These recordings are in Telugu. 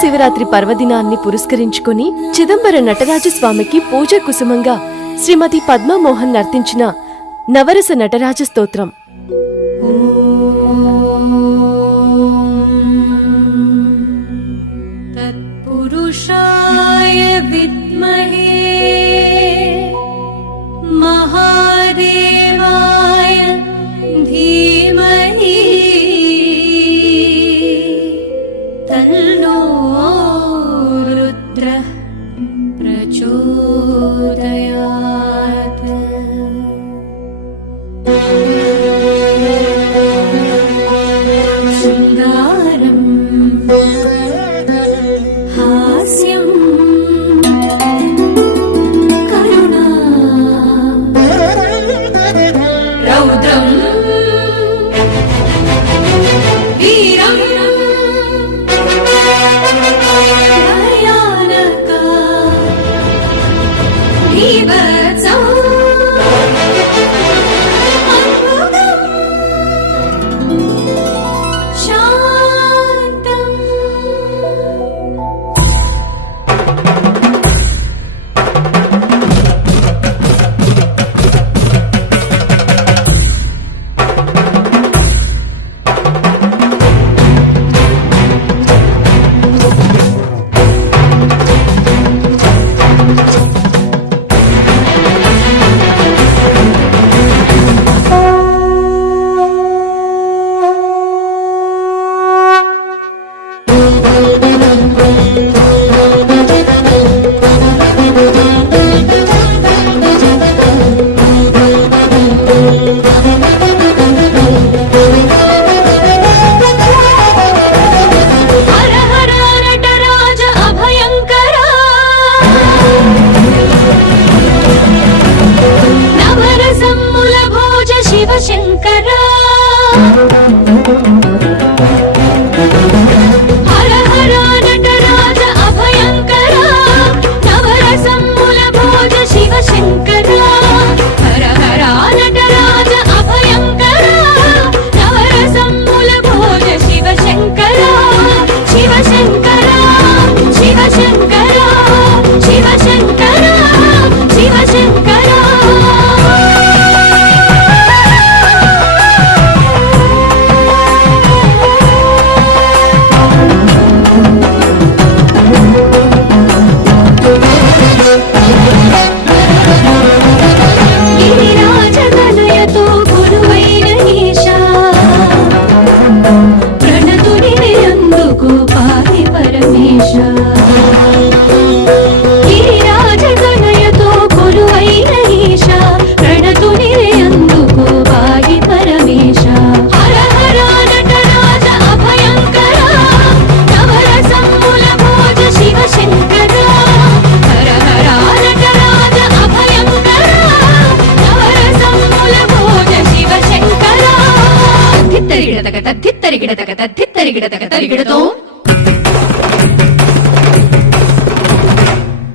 మహాశివరాత్రి పర్వదినాన్ని పురస్కరించుకుని చిదంబర నటరాజస్వామికి పూజ కుసుమంగా శ్రీమతి పద్మమోహన్ నర్తించిన నవరస నటరాజ స్తోత్రం. तत्पुरुषाय विद्महे महादेवाय धीमहि तन्नो रुद्रः प्रचोदयात्. शृङ्गारम् हास्यं करुणा रौद्रं वीरं भयानका बीभत्सं अद्भुतं शान्तम्. हर हर नटराज अभयंकरा नवरसम्मुल भोज शिवशंकरा. हर हर नटराज अभयंकरा नवरसम्मुल भोज शिवशंकरा. हर हर नटराज अभयंकरा नवरसम्मुल भोज शिवशंकरा. शिवशंकरा शिवशंकरा शिवशंकरा शिवशंकरा. गिरिराजतनयतो गुरुवैन ईशा प्रणतुनिने అందుకు పాహి పరమేశ. గిరిరాజతనయతో గురువైన ఈశా ప్రణతునినే అందుకు పాహి పరమేశ. హర హర నటరాజ అభయంకరా నవరసమ్ముల భోజ శివశంకరా. హర హర నటరాజ అభయంకరా నవరసమ్ముల భోజ శివశంకరా. ధిత్తరిగిడతక తద్ధిత్తరిగిడతక తద్ధిత్తరిగిడతక తరిగిడతో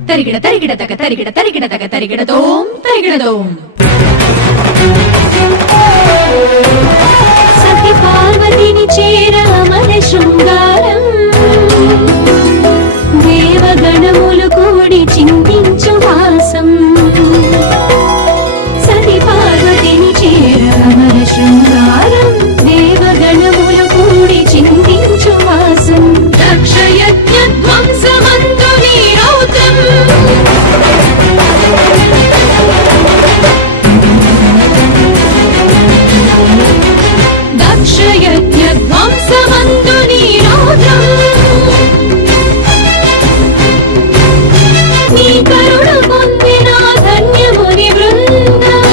తరిగిడ తరిగిడతక తరిగిడ తరిగిడతక తరిగిడతో తరిగిడతో. సతి పార్వతిని చేర అమర శృంగారం దేవగణములు కూడి చింతించు వాసం. సతి పార్వతిని చేర అమర శృంగారం దేవగణములు కూడి చింతించు వాసం. దక్షయజ్ఞ ధ్వంసమంతు నీరౌద్రం దక్షయజ్ఞ ధ్వంసమంతు నీరౌద్రం. నీ కరుణ పొందిన ధన్యముని బృందం.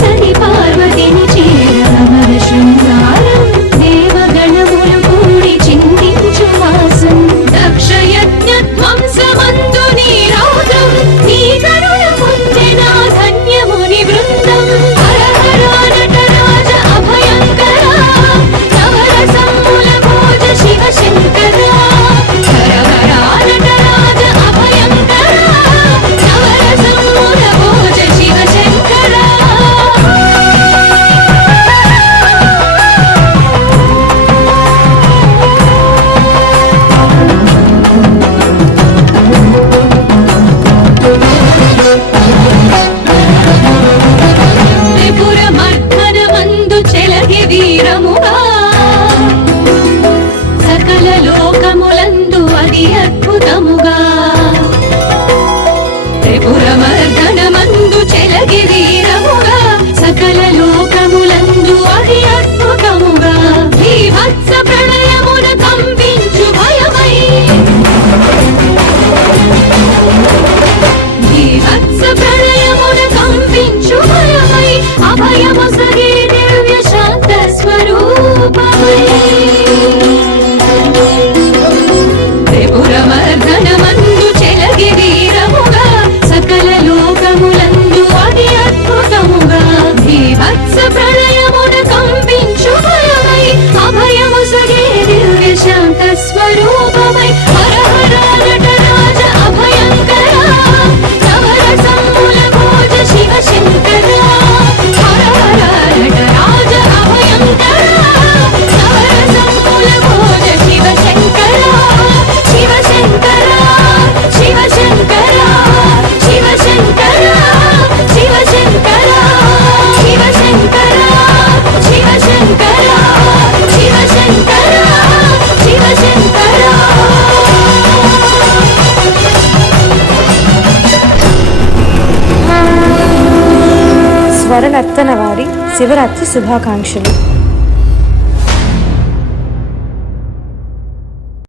సతి పార్వతిని చేర అమర శృంగారం దేవగణములు కూడి చింతించు వాసం. దక్షయజ్ఞ ధ్వంసమంతు నీరౌద్రం. నీ కరుణ పొందిన ధన్యముని బృందం. హర హర నటరాజ అభ అభయమొసగే దివ్య శాంత స్వరూపమై త్రిపురమర్దనమందు చెలగి వీరముగా సకల లోకములందు అతి అద్భుతముగా భీభత్స ప్రళయమున కంపించు భయమై అభయమొసగే దివ్య శాంత స్వరూపమై హర హర నటరాజ అభయంకర నవరసమ్ముల భోజ శివ శంకర హర హర నటరాజ అభయంకర నవరసమ్ముల భోజ శివ శంకర శివ శంకర శివ శంకర శివ శంకర శివ శంకర శివ శంకర శివ శంకర శివ శంకర శివ శంకర. స్వరనర్తన వారి శివరాత్రి శుభాకాంక్షలు.